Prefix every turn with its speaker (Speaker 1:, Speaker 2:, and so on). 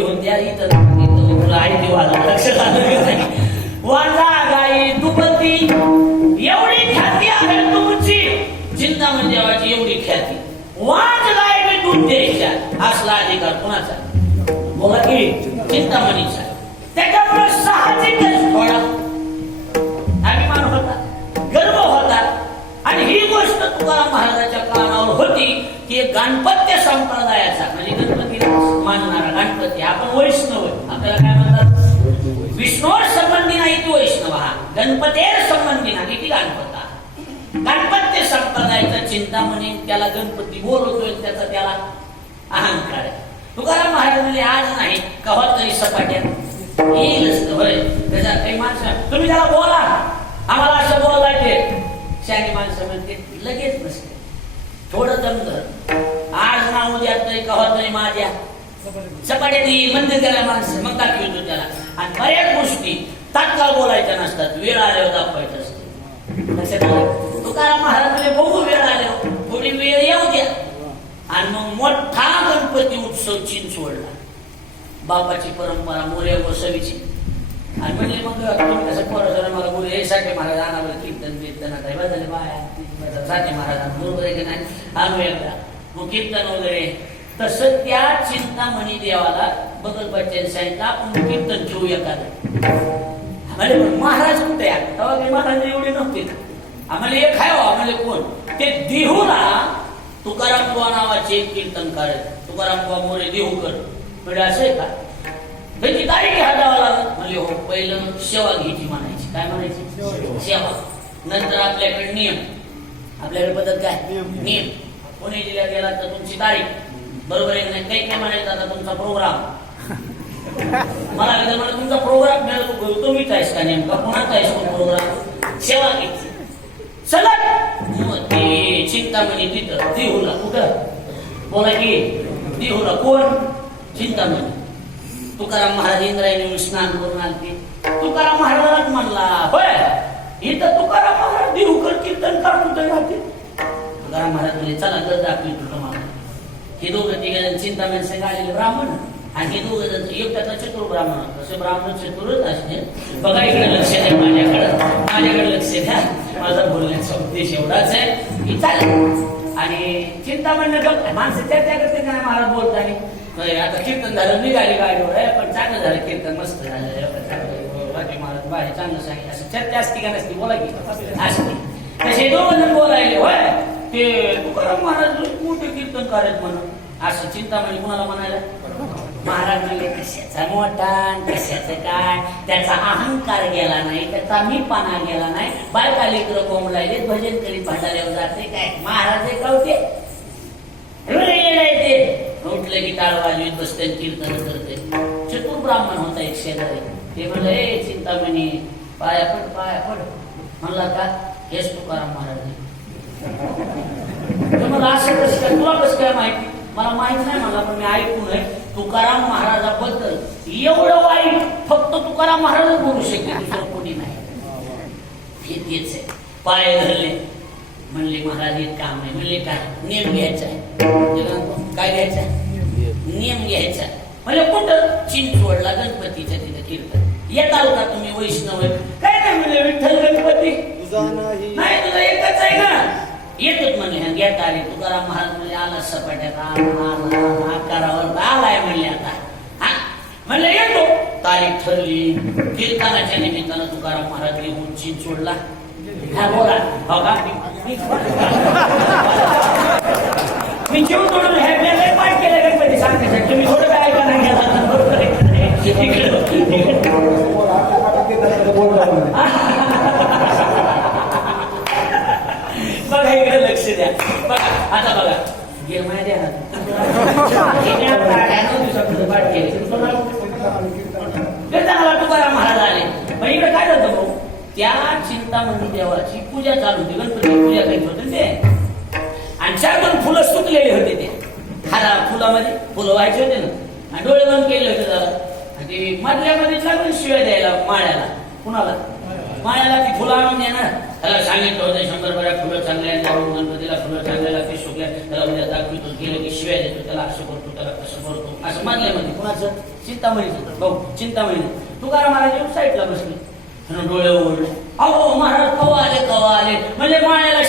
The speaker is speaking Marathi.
Speaker 1: होत्या इथं इथं वाजा लक्षात आलं वाजा गाई दुपती एवढी ख्याती आहे तुमची. देवाची म्हणजे एवढी ख्याती. वाज गाय मी दूध द्यायच्या. असला अधिकार की चिंतामणीचा त्याच्यामुळे साहजिकच थोडा अभिमान होता गर्व होता. आणि ही गोष्ट तुकाराम महाराजाच्या कानावर होती की एक गाणपत्य संप्रदायाचा वैष्णव. आपल्याला काय म्हणतात? विष्णूवर संबंधी नाही तू वैष्णव हा गणपतेर संबंधी नाही ती गणपता. गणपत्य संप्रदायाचा चिंतामणी त्याला गणपती बोलवतोय त्याचा त्याला अहंकार आहे. तुकाराम महाराज म्हणजे आज नाही कवा तरी सपाट्यात. येईलच होय. त्याच्या काही माणसं तुम्ही त्याला बोला. आम्हाला असं बोलाय ते शाही माणसं म्हणते लगेच नसते थोडं दम आज ना उद्या तरी कवा तरी माझ्या. सपाट्यात मंदिर त्याला माणसं मग दाखवतो त्याला? आणि बऱ्याच गोष्टी तात्काळ बोलायच्या नसतात वेळ आल्यावर दाखवायचं असते. लक्षात आलं? तुकाराम महाराज बघू वेळ आल्यावर थोडी वेळ येऊ द्या. आणि मग मोठा गणपती उत्सव चीन सोडला. बापाची परंपरा मोरे वसवीची आणि म्हणले मग तुम्ही कसं पोरं मला बोलू हे साठे महाराज आणावर कीर्तन कीर्तन आता हे बाया साठे महाराज बरोबर आहे की नाही? आणू एकदा मग कीर्तन वगैरे तसं त्या चिंतामणी देवाला बदल बच्चन सांगितलं आपण कीर्तन ठेवू एखादं आम्हाला महाराज कुठे तेव्हा काही महाराज एवढे नव्हते आम्हाला एक आहे हो, आम्हाला कोण? ते देहूला तुकाराम बुवा नावाचे एक कीर्तनकार आहेत. तुकाराम बुवा मोरे देहूकर म्हणजे असं आहे का? त्याची तारीख घ्या जावं लागत म्हणजे हो पहिलं सेवा घ्यायची म्हणायची. काय म्हणायची? सेवा. नंतर आपल्याकडे नियम. आपल्याकडे पद्धत काय? नियम. पुणे जिल्ह्यात गेला तर तुमची तारीख. बरोबर आहे नाही? काही काय म्हणायचं आता तुमचा प्रोग्राम मला एकदा तुमचा प्रोग्राम मिळतो तुम्हीच आहेस का नेमका? कोणाचा आहेस तो प्रोग्राम सेवा घ्यायची चला. मग ते चिंतामणी तिथं. देहूला. कुठं? बोला की देहूला. कोण? चिंतामणी. तुकाराम महाराज इंद्रायणी स्नान करून आलते. तुकाराम महाराजालाच म्हणला होय इथं तुकाराम महाराज देहूकर कीर्तन का कुठं राहते तुकाराम महाराज म्हणजे चला गज दाखवी मला हे दोघं तिघ जण चिंतामणी संघ आलेले ब्राह्मण आणि हे दोघं जण एक त्याचा चतुर ब्राह्मण तसे ब्राह्मण चतुरच असते बघा इकडे लक्ष द्या माझ्याकडे माझ्याकडे लक्ष द्या माझा बोलण्याचा उद्देश एवढाच आहे की चालेल आणि चिंतामणी गप्प माणसं चर्चा करते काय नाही महाराज बोलताना होय, आता कीर्तन झालं निघाली गाडीवर आहे पण चांगलं झालं कीर्तन मस्त झालं महाराज बाहेर चांगलं सांगितलं असं चर्चा असती का नसती बोला की असते तसे दोन जण बोलायले होय? ते तुकाराम महाराज मोठे कीर्तन करायचं म्हणून? असं चिंतामणी म्हणजे कुणाला म्हणायला? महाराज म्हणजे कशाचा मोठा कशाचं काय? त्याचा अहंकार गेला नाही त्याचा मी पाना गेला नाही. बायका लेकर कोंबडायले भजन करीत भांडाऱ्यावर जाते. काय? महाराज हे कवते म्हटलं की टाळ वाजवीत बसते कीर्तन करते. चतुर ब्राह्मण होता एक शेजारी. ते म्हणलं ए चिंतामणी पाया पड पाया पड. म्हणला का? हेच तुकाराम महाराज असं कसं काय तुला कसं काय माहिती? मला माहीत नाही मला पण मी ऐकून आहे. तुकाराम महाराजाबद्दल एवढं वाईट फक्त तुकाराम महाराजच बोलू शकेल दुसरं कोणी नाही. हे तेच आहे. पाय धरले. म्हणले महाराज हे काम नाही म्हणले काय नियम घ्यायचा आहे. काय घ्यायचा आहे? नियम घ्यायचा आहे. म्हणले कुठं? चिंचवडला गणपतीच्या तिथं कीर्तन. येताल का तुम्ही वैष्णव? काय नाही म्हणले विठ्ठल गणपती?
Speaker 2: नाही
Speaker 1: तुझं एकच आहे ना. येतच म्हणले हा घेता आले तुकाराम महाराज म्हणले आला सपाट्यात आकारावर आलाय म्हणले आता हा म्हणले येतो तारीख ठरली कीर्तनाच्या निमित्तानं तुकाराम महाराज येऊन चिंचोडला हा बोला हो का मी- जेवतो आता बघा गेम आहे द्या ना. गेल्या तुकाराम महाराज आले मग इकडे काय झालं भाऊ त्या चिंतामणी म्हणजे देवाची पूजा चालू होती गणपती पूजा करीत होते ते आणि चार दोन फुलं सुकलेले होते ते. हारा फुलामध्ये फुलं व्हायचे होते ना. आणि डोळे बंद केले होते जरा. म्हणजे आणि ते मधल्यामध्ये लागून शिवाय द्यायला माळ्याला. कुणाला? माळ्याला ती फुलं आणून देणार. त्याला सांगितलं होतं शंभर बऱ्या फुलं चांगल्या गणपतीला फुलं चांगल्या ते शुकल्या त्याला उद्या दाखवितो गेलं की शिवाय देतो त्याला असं करतो त्याला कसं करतो. असं मानलं म्हणजे कुणाचं? चिंतामणीचं. भाऊ चिंतामणी. तुकाराम महाराज येऊन साईडला बसले. डोळे ओढले. अहो महाराज कवा आले कवा आले म्हणजे माळ्याला